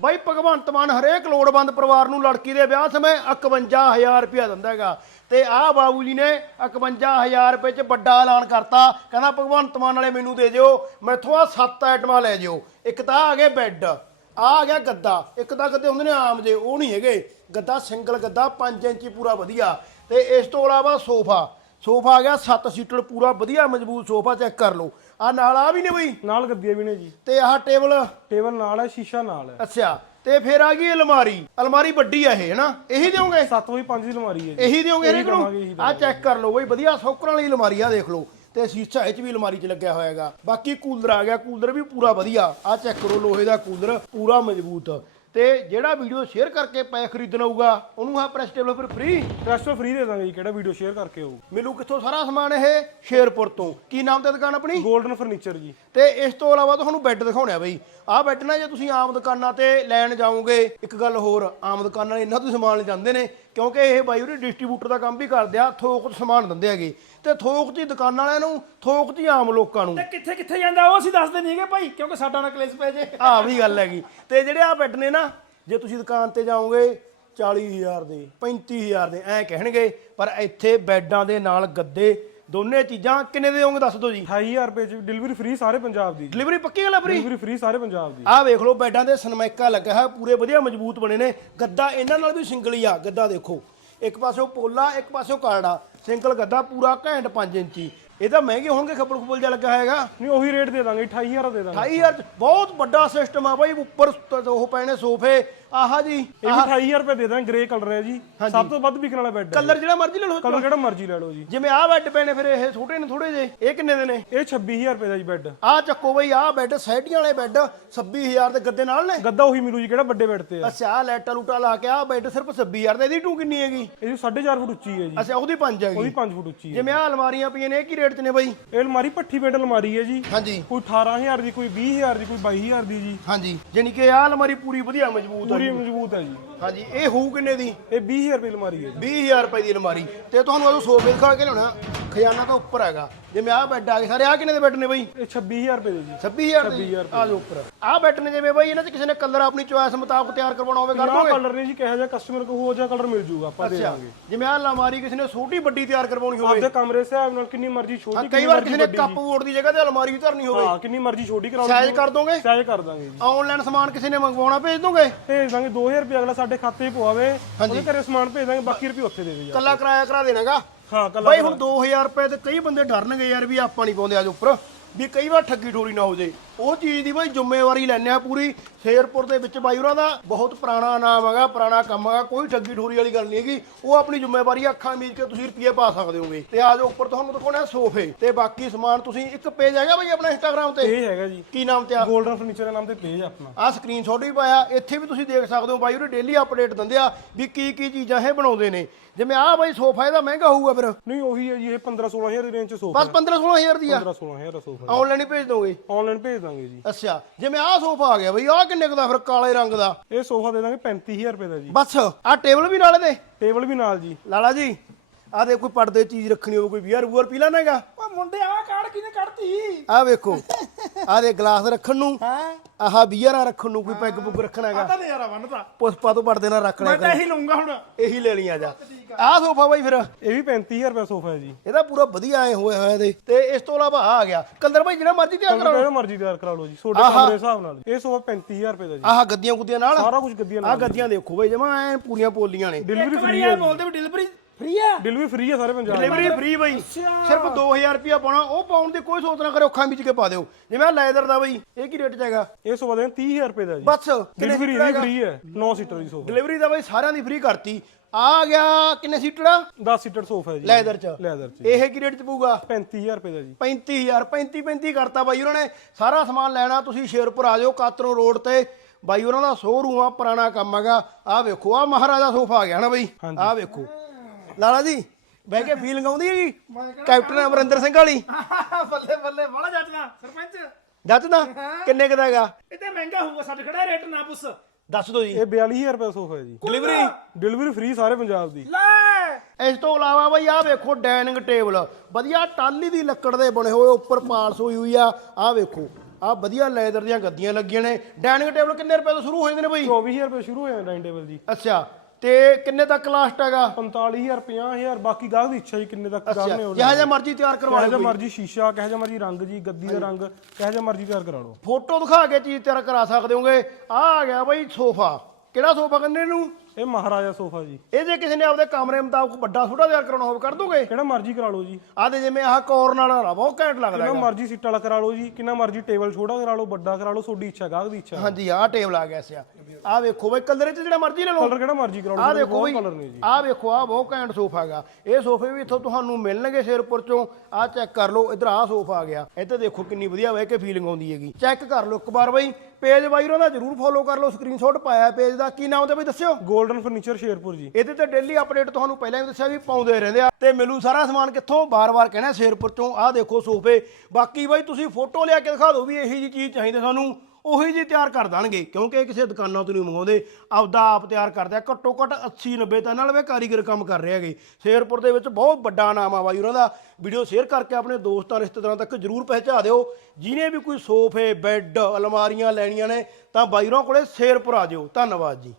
ਬਾਈ, ਭਗਵੰਤ ਮਾਨ ਹਰੇਕ ਲੋੜਵੰਦ ਪਰਿਵਾਰ ਨੂੰ ਲੜਕੀ ਦੇ ਵਿਆਹ ਸਮੇਂ 51000 ਰੁਪਇਆ ਦਿੰਦਾ ਹੈਗਾ। ਤੇ ਆਹ ਬਾਬੂ ਜੀ ਨੇ 51000 ਰੁਪਏ ਚ ਵੱਡਾ ਐਲਾਨ ਕਰਤਾ। ਕਹਿੰਦਾ, ਭਗਵੰਤ ਮਾਨ ਵਾਲੇ ਮੈਨੂੰ ਦੇ ਦਿਓ, ਮੈਥੋਂ ਆ ਸੱਤ ਆਈਟਮਾਂ ਲੈ ਜਿਓ। ਇੱਕ ਤਾਂ ਆ ਗਏ ਬੈੱਡ ਆ ਆ ਗਿਆ ਗੱਦਾ, ਇੱਕ ਤਾਂ ਗੱਦੇ ਹੁੰਦੇ ਨੇ ਆਮ ਜੇ, ਉਹ ਨਹੀਂ ਹੈਗੇ। ਗੱਦਾ ਸਿੰਗਲ ਗੱਦਾ 5 ਇੰਚੀ ਪੂਰਾ ਵਧੀਆ। ਤੇ ਇਸ ਤੋਂ ਇਲਾਵਾ ਸੋਫਾ ਸੋਫਾ ਆ ਗਿਆ 7 ਸੀਟਰ ਪੂਰਾ ਵਧੀਆ ਮਜ਼ਬੂਤ ਸੋਫਾ ਚੈੱਕ ਕਰ ਲਓ। ਆ ਨਾਲ ਆ ਵੀ ਨੇ ਬਈ? ਨਾਲ ਗੱਦੀਆਂ ਵੀ ਨੇ ਜੀ। ਤੇ ਆਹ ਟੇਬਲ? ਟੇਬਲ ਨਾਲ ਹੈ ਸ਼ੀਸ਼ਾ ਨਾਲ ਹੈ। ਅੱਛਾ ਤੇ ਫਿਰ ਆ ਗਈ ਅਲਮਾਰੀ। ਅਲਮਾਰੀ ਵੱਡੀ ਆ ਇਹ ਹਨਾ? ਇਹੀ ਦਿਓਗੇ? 7 ਵਜੇ 5 ਦੀ ਅਲਮਾਰੀ ਹੈ ਜੀ। ਇਹੀ ਦਿਓਗੇ ਹਰੇਕ ਦੇਵਾਂਗੇ, ਇਹੀ ਆ ਚੈੱਕ ਕਰ ਲਓ ਬਈ ਵਧੀਆ ਸੌਕਰਾਂ ਵਾਲੀ ਅਲਮਾਰੀ ਆ ਦੇਖ ਲਓ। ਤੇ ਸ਼ੀਸ਼ਾ ਇਹ ਚ ਵੀ ਅਲਮਾਰੀ ਚ ਲੱਗਿਆ ਹੋਇਆ ਹੈਗਾ। ਬਾਕੀ ਕੂਲਰ ਆ ਗਿਆ ਕੂਲਰ ਵੀ ਪੂਰਾ ਵਧੀਆ। ਆ ਚੈੱਕ ਕਰੋ ਲੋਹੇ ਦਾ ਕੂਲਰ ਪੂਰਾ ਮਜ਼ਬੂਤ। ਤੇ ਜਿਹੜਾ ਵੀਡੀਓ ਸ਼ੇਅਰ ਕਰਕੇ ਪੈ ਖਰੀਦਣ ਆਊਗਾ ਉਹਨੂੰ ਆ ਪ੍ਰੈਸ ਟੇਬਲ ਫਿਰ ਫ੍ਰੀ ਟੈਸਟ ਫ੍ਰੀ ਦੇ ਦਾਂਗੇ ਜੀ ਕਿਹੜਾ ਵੀਡੀਓ ਸ਼ੇਅਰ ਕਰਕੇ ਹੋਊ ਮਿਲੂ ਕਿੱਥੋਂ ਸਾਰਾ ਸਮਾਨ ਇਹ ਸ਼ੇਰਪੁਰ ਤੋਂ। ਕੀ ਨਾਮ ਤੇ ਦੁਕਾਨ ਆਪਣੀ? 골ਡਨ ਫਰਨੀਚਰ ਜੀ। ਤੇ ਇਸ ਤੋਂ ਇਲਾਵਾ ਤੁਹਾਨੂੰ ਬੈੱਡ ਦਿਖਾਉਣਾ ਬਈ। ਆਹ ਬੈੱਡ ਨਾ ਜੇ ਤੁਸੀਂ ਆਮ ਦੁਕਾਨਾਂ ਤੇ ਲੈਣ ਜਾਓਗੇ ਇੱਕ ਗੱਲ ਹੋਰ ਆਮ ਦੁਕਾਨਾਂ ਇਹਨਾਂ ਤੋਂ ਸਮਾਨ ਲੈ ਜਾਂਦੇ ਨੇ ਕਿਉਂਕਿ ਇਹ ਬਾਈ ਉਹਦੇ ਡਿਸਟ੍ਰੀਬਿਊਟਰ ਦਾ ਕੰਮ ਵੀ ਕਰਦੇ ਆ ਥੋਕ 'ਚ ਸਮਾਨ ਦਿੰਦੇ ਹੈਗੇ। ਤੇ ਥੋਕ 'ਚ ਹੀ ਦੁਕਾਨਾਂ ਵਾਲਿਆਂ ਨੂੰ ਥੋਕ 'ਚ ਹੀ ਆਮ ਲੋਕਾਂ ਨੂੰ। ਤੇ ਕਿੱਥੇ ਕਿੱਥੇ ਜਾਂਦਾ ਉਹ ਅਸੀਂ ਦੱਸਦੇ ਨਹੀਂਗੇ ਭਾਈ ਕਿਉਂਕਿ ਸਾਡਾ ਨਾ ਕਲੇਸ਼ ਪੈ ਜੇ। ਆਹ ਵੀ ਗੱਲ ਹੈਗੀ। ਤੇ ਜਿਹੜੇ ਆ ਬੈੱਡ ਨੇ ਨਾ ਜੇ ਤੁਸੀਂ ਦੁਕਾਨ ਤੇ ਜਾਓਗੇ 40000 ਦੇ 35000 ਦੇ ਐ ਕਹਿਣਗੇ ਪਰ ਇੱਥੇ ਬੈੱਡਾਂ ਦੇ ਨਾਲ ਗੱਦੇ ਦੋਨੇ ਚੀਜ਼ਾਂ ਕਿੰਨੇ ਦੇ ਦੋਗੇ ਦੱਸ ਦਿਓ ਜੀ। 28000 ਰੁਪਏ ਚ ਡਿਲੀਵਰੀ ਫ੍ਰੀ ਸਾਰੇ ਪੰਜਾਬ ਦੀ ਡਿਲੀਵਰੀ ਪੱਕੀ ਗੱਲ ਆ ਫਰੀ ਡਿਲੀਵਰੀ ਫ੍ਰੀ ਸਾਰੇ ਪੰਜਾਬ ਦੀ। ਆਹ ਵੇਖ ਲਓ ਬੈੱਡਾਂ ਦੇ ਸਨਮਾਈਕਾ ਲੱਗਾ ਹੈ ਪੂਰੇ ਵਧੀਆ ਮਜ਼ਬੂਤ ਬਣੇ ਨੇ। ਗੱਦਾ ਇਹਨਾਂ ਨਾਲ ਵੀ ਸਿੰਗਲ ਹੀ ਆ ਗੱਦਾ ਦੇਖੋ। ਇੱਕ ਪਾਸੇ ਪੋਲਾ ਇੱਕ ਪਾਸੇ ਕਾਰਡਾ ਸਿੰਗਲ ਗੱਦਾ ਪੂਰਾ ਘੈਂਟ 5 ਇੰਚੀ। ਇਹ ਤਾਂ ਮਹਿੰਗੇ ਹੋਣਗੇ ਖੱਬਲ ਖੁੱਬਲ ਜਿਹਾ ਲੱਗਾ ਹੈਗਾ ਨਹੀਂ ਉਹੀ ਰੇਟ ਦੇ ਦਾਂਗੇ 28000 ਦੇ ਦਾਂਗੇ। 28000 ਚ ਬਹੁਤ ਵੱਡਾ ਸਿਸਟਮ ਆ ਬਾਈ ਉੱਪਰ ਉਹ ਪੈਣੇ ਸੋਫੇ ਆਹਾ ਜੀ ਇਹ ਵੀ 28000 ਰੁਪਏ ਦੇ ਦਾਂਗੇ ਗ੍ਰੇ ਕਲਰ ਹੈ ਜੀ। ਸਭ ਤੋਂ ਵੱਧ ਵਿਕਣ ਵਾਲਾ ਬੈੱਡ ਹੈ ਕਲਰ ਜਿਹੜਾ ਮਰਜ਼ੀ ਲੈ ਲਓ ਕਲਰ ਕਿਹੜਾ ਮਰਜ਼ੀ ਲੈ ਲਓ ਜੀ। ਜਿਵੇਂ ਆਹ ਬੈੱਡ ਪੈਣੇ ਫਿਰ ਇਹ ਛੋਟੇ ਨੇ ਥੋੜੇ ਜੇ ਇਹ ਕਿੰਨੇ ਦੇ ਨੇ? ਇਹ 26000 ਰੁਪਏ ਦਾ ਜੀ ਬੈੱਡ ਆਹ ਚੱਕੋ ਬਈ ਆਹ ਬੈੱਡ ਸੈਟੀਆਂ ਵਾਲੇ ਬੈੱਡ 26000 ਦੇ ਗੱਦੇ ਨਾਲ ਨੇ? ਗੱਦਾ ਉਹੀ ਮਿਲੂ ਜੀ ਕਿਹੜਾ ਵੱਡੇ ਬੈੱਡ ਤੇ ਹੈ ਅੱਛਾ ਆਹ ਲੈਟਾ ਲੂਟਾ ਲਾ ਕੇ ਆਹ ਬੈੱਡ ਸਿਰਫ 26000 ਦੇ ਇਹਦੀ ਟੂ ਕਿੰਨੀ ਹੈਗੀ? ਇਹ 4.5 ਫੁੱਟ ਉੱਚੀ ਹੈ ਜੀ। ਅੱਛਾ ਉਹਦੀ 5 ਹੈਗੀ। ਉਹਦੀ 5 ਫੁੱਟ ਉੱਚੀ ਹੈ ਜਿਵੇਂ ਆਹ ਅਲਮਾਰੀਆਂ ਪਈਆਂ ਨੇ ਇਹ ਕੀ ਰੇਟ 'ਚ ਨੇ ਬਾਈ? ਇਹ ਅਲਮਾਰੀ ਪੱਠੀ ਬੈੱਡ ਅਲਮਾਰੀ ਹੈ ਜੀ। ਹਾਂਜੀ। ਕੋਈ 18000 ਦੀ ਕੋਈ 20000 ਦੀ ਕੋਈ 22000 ਦੀ ਜੀ। ਹਾਂਜੀ ਜਾਨੀ ਕਿ ਆਹ ਅਲਮਾਰੀ ਪੂਰੀ ਵਧੀਆ ਮਜ਼ਬੂਤ ਪੂਰੀ ਮਜ਼ਬੂਤ ਹੈ ਜੀ। ਹਾਂਜੀ ਇਹ ਹੋਊ ਕਿੰਨੇ ਦੀ? ਇਹ 20000 ਰੁਪਏ ਅਲਮਾਰੀ ਹੈ ਜੀ। 20000 ਰੁਪਏ ਦੀ ਅਲਮਾਰੀ। ਤੇ ਤੁਹਾਨੂੰ ਉਹ ਸੋਫੇ ਦਿਖਾ ਕੇ ਲਿਆਉਣਾ। ਖਜ਼ਾਨਾ ਤਾਂ ਉੱਪਰ ਹੈਗਾ। ਜਿਵੇਂ ਆਹ ਬੈੱਡ ਆ ਗਏ ਸਾਰੇ ਆਹ ਕਿੰਨੇ ਦੇ ਬੈੱਡ ਨੇ ਬਾਈ? ਇਹ 26000 ਰੁਪਏ ਦੇ ਜੀ। 26000 ਦੇ? ਆ ਜੋ ਉੱਪਰ। ਆਹ ਬੈੱਡ ਨੇ ਜਿਵੇਂ ਬਾਈ ਇਹਨਾਂ 'ਚ ਕਿਸੇ ਨੇ ਕਲਰ ਆਪਣੀ ਚੋਇਸ ਮੁਤਾਬਕ ਤਿਆਰ ਕਰਵਾਉਣਾ ਹੋਵੇ ਕਰ ਦੋਗੇ? ਕਲਰ ਨੇ ਜੀ ਕਿਹੋ ਜਿਹਾ ਕਸਟਮਰ ਕੋ ਹੋ ਜਿਹਾ ਕਲਰ ਮਿਲ ਜੂਗਾ ਆਪਾਂ ਦੇ ਦਾਂਗੇ। ਜਿਵੇਂ ਆਹ ਅਲਮਾਰੀ ਕਿਸੇ ਨੇ ਛੋਟੀ ਵੱਡੀ ਤਿਆਰ ਕਰਵਾਉਣੀ ਹੋਵੇ। ਆਪਦੇ ਕਮਰੇ ਹਿਸਾਬ ਨਾਲ ਕਿੰਨੀ ਮਰਜ਼ੀ ਛੋਟੀ ਕਈ ਵਾਰ ਕਿਸੇ ਨੇ ਕੱਪ ਬੋਰਡ ਦੀ ਜਗ੍ਹਾ ਤੇ ਅਲਮਾਰੀ ਵੀ ਧਰਨੀ ਹੋਵੇ। ਹਾਂ ਕਿੰਨੀ ਮਰਜ਼ੀ ਛੋਟੀ ਕਰਾਉਣੀ ਸਾਈਜ਼ ਕਰ ਦੋਗੇ? ਸਾਈਜ਼ ਕਰ ਦਾਂਗੇ ਜੀ। ਆਨਲਾਈਨ ਸਮਾਨ ਕਿਸੇ ਨੇ ਮੰਗਵਾਉਣਾ ਭੇਜ ਦੋਗੇ? ਭੇਜ ਦਾਂਗੇ 2000 ਰੁਪਏ ਅਗਲਾ ਸਾਡੇ ਖਾਤੇ 'ਚ ਪਵਾਵੇ ਉਹਦੇ ਘਰੇ ਸਮਾਨ ਭੇਜ ਦਾਂਗੇ ਬਾਕੀ ਰੁਪਏ ਉੱਥੇ ਦੇ ਦੇ ਜਾ ਕੱਲਾ ਕਿਰਾਇਆ ਕਰਾ ਦੇਣਾਗਾ? ਹਾਂ ਕੱਲਾ ਬਾਈ ਹੁਣ 2000 ਰੁਪਏ ਤੇ ਕਈ ਬੰਦੇ ਡਰਨਗੇ ਯਾਰ ਵੀ ਆਪਾਂ ਨਹੀਂ ਪਾਉਂਦੇ ਅੱਜ ਉੱਪਰ। ਵੀ ਕਈ ਵਾਰ ਠੱਗੀ ਠੋਰੀ ਨਾ ਹੋ ਜੇ। ਉਹ ਚੀਜ਼ ਦੀ ਬਾਈ ਜ਼ਿੰਮੇਵਾਰੀ ਲੈਣੇ ਆ ਪੂਰੀ। ਸ਼ੇਰਪੁਰ ਦੇ ਵਿੱਚ ਬਾਈ ਉਹਨਾਂ ਦਾ ਬਹੁਤ ਪੁਰਾਣਾ ਨਾਮ ਹੈਗਾ ਪੁਰਾਣਾ ਕੰਮ ਹੈਗਾ ਕੋਈ ਠੱਗੀ ਠੋਰੀ ਵਾਲੀ ਗੱਲ ਨਹੀਂ ਹੈਗੀ। ਉਹ ਆਪਣੀ ਜ਼ਿੰਮੇਵਾਰੀ ਅੱਖਾਂ ਮੀਚ ਕੇ ਤੁਸੀਂ ਰੁਪਏ ਪਾ ਸਕਦੇ ਹੋਗੇ। ਤੇ ਆ ਜਾਓ ਉੱਪਰ ਤੁਹਾਨੂੰ ਦਿਖਾਉਣਾ ਸੋਫੇ। ਤੇ ਬਾਕੀ ਸਮਾਨ ਤੁਸੀਂ ਇੱਕ ਪੇਜ ਹੈਗਾ ਬਾਈ ਆਪਣਾ ਇੰਸਟਾਗ੍ਰam ਤੇ? ਇਹ ਹੈਗਾ ਜੀ। ਕੀ ਨਾਮ ਤੇ ਆ? 골ਡਨ ਫਰਨੀਚਰ ਦੇ ਨਾਮ ਤੇ ਪੇਜ ਆਪਣਾ। ਆ ਸਕਰੀਨਸ਼ਾਟ ਵੀ ਪਾਇਆ। ਇੱਥੇ ਵੀ ਤੁਸੀਂ ਦੇਖ ਸਕਦੇ ਹੋ ਬਾਈ ਉਹਦੇ ਡੇਲੀ ਅਪਡੇਟ ਦਿੰਦੇ ਆ ਵੀ ਕੀ ਕੀ ਚੀਜ਼ਾਂ ਇਹ ਬਣਾਉਂਦੇ ਨੇ। ਜਿਵੇਂ ਆ ਬਾਈ ਸੋਫਾ ਇਹਦਾ ਮਹਿੰਗਾ ਹੋਊਗਾ ਫਿਰ। ਨਹੀਂ ਉਹੀ ਹੈ ਜੀ ਇਹ 15 16000 ਦੀ ਰੇਂਜ 'ਚ ਸੋਫਾ ਬਸ 15 16000 ਦੀ ਆ। 15 16000 ਦਾ ਸੋਫਾ ਆਨਲਾਈਨ ਹੀ ਭੇਜ ਦੋਗੇ? ਆਨਲਾਈਨ ਭੇਜ ਦਾਂਗੇ ਜੀ। ਅੱਛਾ ਜਿਵੇਂ ਆਹ ਸੋਫਾ ਆ ਗਿਆ ਬਈ ਆਹ ਕਿੰਨੇ ਕੁ ਦਾ ਫਿਰ ਕਾਲੇ ਰੰਗ ਦਾ? ਇਹ ਸੋਫਾ ਦੇ ਦਾਂਗੇ 35000 ਰੁਪਏ ਦਾ ਜੀ। ਬਸ ਆਹ ਟੇਬਲ ਵੀ ਨਾਲੇ ਦੇ ਟੇਬਲ ਵੀ ਨਾਲ ਜੀ। ਲਾਲਾ ਜੀ ਆਹ ਦੇ ਕੋਈ ਪਰਦੇ ਚੀਜ਼ ਰੱਖਣੀ ਹੋਵੇ ਕੋਈ ਵੀਆਰ ਵੂਰ ਪੀ ਲੈਣਾ ਹੈਗਾ? ਓ ਮੁੰਡੇ ਆ ਕਾੜ ਕਿਨੇ ਕੱਢਤੀ? ਆਹ ਵੇਖੋ ਆਹ ਦੇ ਗਲਾਸ ਰੱਖਣ ਨੂੰ ਹਾਂ। ਆਹ ਬੀਅਰਾਂ ਰੱਖਣ ਨੂੰ ਕੋਈ ਪੈਗ ਪੁੱਗ ਰੱਖਣਾ ਹੈਗਾ। ਪਤਾ ਨਹੀਂ ਯਾਰ ਬੰਨਦਾ ਪੁਸ਼ਪਾ ਤੋਂ ਪਰਦੇ ਨਾਲ ਰੱਖ ਲਿਆ ਮੈਂ ਤਾਂ ਇਹੀ ਲਊਂਗਾ ਹੁਣ। ਇਹੀ ਲੈ ਲਈ ਆ। ਜਾ ਆਹ ਸੋਫਾ ਬਾਈ ਫਿਰ। ਇਹ ਵੀ 35000 ਰੁਪਏ ਸੋਫਾ ਹੈ ਜੀ। ਇਹਦਾ ਪੂਰਾ ਵਧੀਆ ਐ ਹੋਇਆ ਹੋਇਆ ਇਹਦੇ। ਤੇ ਇਸ ਤੋਂ ਇਲਾਵਾ ਆਹ ਆ ਗਿਆ। ਕਲਰ ਭਾਈ ਜਿਹੜਾ ਮਰਜ਼ੀ ਤਿਆਰ ਕਰਾਓ। ਜਿਹੜਾ ਮਰਜ਼ੀ ਤਿਆਰ ਕਰਾ ਲਓ ਜੀ। ਤੁਹਾਡੇ ਕਮਰੇ ਦੇ ਹਿਸਾਬ ਨਾਲ। ਇਹ ਸੋਫਾ 35000 ਰੁਪਏ ਦਾ ਜੀ। ਆਹ ਗੱਦੀਆਂ ਗੁੱਦੀਆਂ ਨਾਲ? ਸਾਰਾ ਕੁਝ ਗੱਦੀਆਂ ਆਹ ਗੱਦੀਆਂ ਦੇਖੋ ਬਈ ਜਮਾ ਐ ਪੂਰੀਆਂ ਪੋਲੀਆਂ ਨੇ। ਡਿਲੀਵਰੀ ਇੱਕ ਵਾਰੀ ਇਹ ਬੋਲਦੇ ਵੀ ਡਿਲੀਵਰੀ ਫ੍ਰੀ ਆ? ਡਿਲੀਵਰੀ ਫ੍ਰੀ ਹੈ ਸਾਰੇ ਪੰਜਾਬ ਡਿਲੀਵਰੀ ਫ੍ਰੀ ਬਈ। ਸਿਰਫ 2000 ਰੁਪਿਆ ਪਾਉਣਾ ਉਹ ਪਾਉਣ ਦੀ ਕੋਈ ਸੋਚ ਨਾ ਕਰਿਓ ਅੱਖਾਂ ਵਿੱਚ ਕੇ ਪਾ ਦਿਓ। ਜਿਵੇਂ ਲੈਦਰ ਦਾ ਬਈ ਇਹ ਕੀ ਰੇਟ ਚ ਹੈਗਾ? ਇਹ ਸੋਫਾ ਦੇ 30000 ਰੁਪਏ ਦਾ ਜੀ। ਬਸ ਕਿੰਨੇ ਡਿਲੀਵਰੀ ਹੈਗਾ? ਫ੍ਰੀ ਹੈ 9 ਸੀਟਰ ਦੀ ਸੋਫਾ। ਡਿਲੀਵਰੀ ਦਾ ਬਈ ਸਾਰਿਆਂ ਦੀ ਫ੍ਰੀ ਕਰਤੀ। ਆ ਗਿਆ ਕਿੰਨੇ ਸੀਟਰ ਆ? 10 ਸੀਟਰ ਸੋਫਾ ਹੈ ਜੀ। ਲੈਦਰ ਚ। ਲੈਦਰ ਚ। ਇਹ ਕੀ ਰੇਟ ਚ ਪਊਗਾ? 35000 ਰੁਪਏ ਦਾ ਜੀ। 35000 35 35 ਕਰਤਾ ਬਾਈ ਉਹਨਾਂ ਨੇ। ਸਾਰਾ ਸਮਾਨ ਲੈਣਾ ਤੁਸੀਂ ਸ਼ੇਰਪੁਰ ਆ ਜਾਓ ਕਾਤਰੋਂ ਰੋਡ ਤੇ। ਬਾਈ ਉਹਨਾਂ ਦਾ ਸ਼ੋਰੂਮ ਆ ਪੁਰਾਣਾ ਕੰਮ ਹੈਗਾ। ਆਹ ਵੇਖੋ ਆ ਮਹਾਰਾਜਾ ਸੋਫਾ ਆ ਗਿਆ ਨਾ ਬਾਈ? ਆਹ ਵੇਖੋ। ਲਾਲਾ ਜੀ ਬਹਿ ਕੇ ਫੀਲਿੰਗ ਆਉਂਦੀ ਹੈ ਜੀ? ਕੈਪਟਨ ਅਮਰਿੰਦਰ ਸਿੰਘ ਵਾਲੀ। ਬੱਲੇ ਬੱਲੇ ਬੜਾ ਜੱਜਣਾ ਸਰਪੰਚ। ਜੱਜਦਾ ਕਿੰਨੇ ਕੁ ਦਾ ਹੈਗਾ? ਇਹ ਤੇ ਮਹਿੰਗਾ ਹੋਊਗਾ ਸਾਡੇ ਕਿਹੜਾ ਰੇਟ ਨਾ ਪੁੱਛ। ਦੱਸ ਦਿਓ ਜੀ। ਇਹ 42000 ਰੁਪਏ ਸੋਫਾ ਹੈ ਜੀ। ਡਿਲੀਵਰੀ ਡਿਲੀਵਰੀ ਫ੍ਰੀ ਸਾਰੇ ਪੰਜਾਬ ਦੀ। ਲੈ। ਇਸ ਤੋਂ ਇਲਾਵਾ ਬਈ ਆਹ ਵੇਖੋ ਡਾਈਨਿੰਗ ਟੇਬਲ ਵਧੀਆ ਟਾਲੀ ਦੀ ਲੱਕੜ ਦੇ ਬਣੇ ਹੋਏ ਉੱਪਰ ਪਾਲਸ ਹੋਈ ਹੋਈ ਆ। ਆਹ ਵੇਖੋ ਆ ਵਧੀਆ ਲੈਦਰ ਦੀਆਂ ਗੱਦੀਆਂ ਲੱਗੀਆਂ ਨੇ। ਡਾਈਨਿੰਗ ਟੇਬਲ ਕਿੰਨੇ ਰੁਪਏ ਤੋਂ ਸ਼ੁਰੂ ਹੋ ਜਾਂਦੇ ਨੇ ਬਈ? 24000 ਰੁਪਏ ਸ਼ੁਰੂ ਹੋ ਜਾਂਦਾ ਡਾਈਨਿੰਗ ਟੇਬਲ ਜੀ। ਅੱਛਾ ਤੇ ਕਿੰਨੇ ਤੱਕ ਲਾਸਟ ਹੈਗਾ? 45000 50000 ਬਾਕੀ ਗਾਹਕ ਦੀ ਇੱਛਾ ਜੀ ਕਿੰਨੇ ਤੱਕ ਗਾਹਕ ਨੇ ਜਿਹੜਾ ਜਿਹਾ ਮਰਜ਼ੀ ਤਿਆਰ ਕਰਵਾ ਲਓ ਜਿਹਾ ਮਰਜ਼ੀ ਸ਼ੀਸ਼ਾ ਕਿਹੋ ਜਿਹਾ ਮਰਜ਼ੀ ਰੰਗ ਜੀ ਗੱਦੀ ਦਾ ਰੰਗ ਕਿਹੋ ਜਿਹਾ ਮਰਜ਼ੀ ਤਿਆਰ ਕਰਾ ਲਓ। ਫੋਟੋ ਦਿਖਾ ਕੇ ਚੀਜ਼ ਤਿਆਰ ਕਰਾ ਸਕਦੇ ਹੋਗੇ। ਆ ਆ ਗਿਆ ਬਈ ਸੋਫਾ। ਕਿਹੜਾ ਸੋਫਾ ਕਹਿੰਦੇ ਇਹਨੂੰ? ਇਹ ਮਹਾਰਾਜਾ ਸੋਫਾ ਜੀ। ਇਹ ਜੇ ਕਿਸੇ ਨੇ ਆਪਦੇ ਕਮਰੇ ਮੁਤਾਬਕ ਵੱਡਾ ਛੋਟਾ ਤਿਆਰ ਕਰਾਉਣਾ ਹੋਵੇ ਕਰ ਦੋਗੇ? ਕਿਹੜਾ ਮਰਜ਼ੀ ਕਰਾ ਲਓ ਜੀ। ਆ ਤੇ ਜਿਵੇਂ ਆਹ ਕੋਰਨਰ ਵਾਲਾ ਬਹੁਤ ਘੈਂਟ ਲੱਗਦਾ ਕਿੰਨਾ ਹੈਗਾ। ਮਰਜ਼ੀ ਸੀਟ ਵਾਲਾ ਕਰਾ ਲਓ ਜੀ ਕਿੰਨਾ ਮਰਜ਼ੀ ਟੇਬਲ ਛੋਟਾ ਕਰਾ ਲਓ ਵੱਡਾ ਕਰਾ ਲਓ ਤੁਹਾਡੀ ਇੱਛਾ ਗਾਹਕ ਦੀ ਇੱਛਾ। ਹਾਂਜੀ ਆਹ ਟੇਬਲ ਆ ਗਿਆ ਸਿਆ। ਆ ਵੇਖੋ ਬਈ ਕਲਰ ਚ ਜਿਹੜਾ ਮਰਜ਼ੀ ਲੈ ਲਓ। ਕਲਰ ਕਿਹੜਾ ਮਰਜ਼ੀ ਕਰਾ ਲਓ ਆ ਮੇਰੇ ਦੇਖੋ ਬਈ ਬਹੁਤ ਕਲਰ ਜੀ। ਵੇਖੋ ਆ ਬਹੁਤ ਘੈਂਟ ਸੋਫਾ ਹੈਗਾ। ਇਹ ਸੋਫੇ ਵੀ ਇੱਥੋਂ ਤੁਹਾਨੂੰ ਮਿਲਣਗੇ ਸ਼ੇਰਪੁਰ ਚੋਂ। ਆ ਚੈੱਕ ਕਰ ਲਓ ਇਧਰ ਆ ਸੋਫਾ ਆ ਗਿਆ। ਇੱਥੇ ਦੇਖੋ ਕਿੰਨੀ ਵਧੀਆ ਬਹਿ ਕੇ ਫੀਲਿੰਗ ਆਉਂਦੀ ਹੈਗੀ। ਚੈੱਕ ਕਰ ਲਓ ਇੱਕ ਵਾਰ ਬਈ ਪੇਜ ਵਾਈਰੋ ਦਾ ਜਰੂਰ ਫੋਲੋ ਕਰ ਲਓ ਸਕਰੀਨਸ਼ਾਟ ਪਾਇਆ ਪੇਜ ਦਾ। ਕੀ ਨਾਮ ਤੇ ਬਈ ਦੱਸਿਓ? 골 ਡਨ ਫਰਨੀਚਰ ਸ਼ੇਰਪੁਰ ਜੀ। ਇਹਦੇ ਤੇ ਡੇਲੀ ਅਪਡੇਟ ਤੁਹਾਨੂੰ ਪਹਿਲਾਂ ਵੀ ਦੱਸਿਆ ਵੀ ਪਾਉਂਦੇ ਰਹਿੰਦੇ ਆ ਤੇ ਮਿਲੂ ਸਾਰਾ ਸਮਾਨ ਕਿੱਥੋਂ? ਬਾਰ-ਬਾਰ ਕਹਿਣਾ ਸ਼ੇਰਪੁਰ ਚੋਂ। ਆਹ ਦੇਖੋ ਸੋਫੇ। ਬਾਕੀ ਬਾਈ ਤੁਸੀਂ ਫੋਟੋ ਲਿਆ ਕੇ ਦਿਖਾ ਦਿਓ ਵੀ ਇਹੀ ਜੀ ਚੀਜ਼ ਚਾਹੀਦੀ ਸਾਨੂੰ। ਉਹੀ ਜੀ ਤਿਆਰ ਕਰ ਦੇਣਗੇ, ਕਿਉਂਕਿ ਇਹ ਕਿਸੇ ਦੁਕਾਨਾਂ ਤੋਂ ਨਹੀਂ ਮੰਗਾਉਂਦੇ। ਆਪਦਾ ਆਪ ਤਿਆਰ ਕਰਦੇ ਆ। ਘੱਟੋ ਘੱਟ 80 90 ਤਾਂ ਨਾਲ ਵੇ ਕਾਰੀਗਰ ਕੰਮ ਕਰ ਰਹੇ ਹੈਗੇ। ਸ਼ੇਰਪੁਰ ਦੇ ਵਿੱਚ ਬਹੁਤ ਵੱਡਾ ਨਾਮ ਆ ਬਾਈ ਉਹਨਾਂ ਦਾ। ਵੀਡੀਓ ਸ਼ੇਅਰ ਕਰਕੇ ਆਪਣੇ ਦੋਸਤਾਂ, ਰਿਸ਼ਤੇਦਾਰਾਂ ਤੱਕ ਜਰੂਰ ਪਹੁੰਚਾ ਦਿਓ। ਜਿਹਨੇ ਵੀ ਕੋਈ ਸੋਫੇ ਬੈੱਡ ਅਲਮਾਰੀਆਂ ਲੈਣੀਆਂ ਨੇ, ਤਾਂ ਬਾਈ ਉਹਨਾਂ ਕੋਲੇ ਸ਼ੇਰਪੁਰ ਆ ਜਿਓ। ਧੰਨਵਾਦ ਜੀ।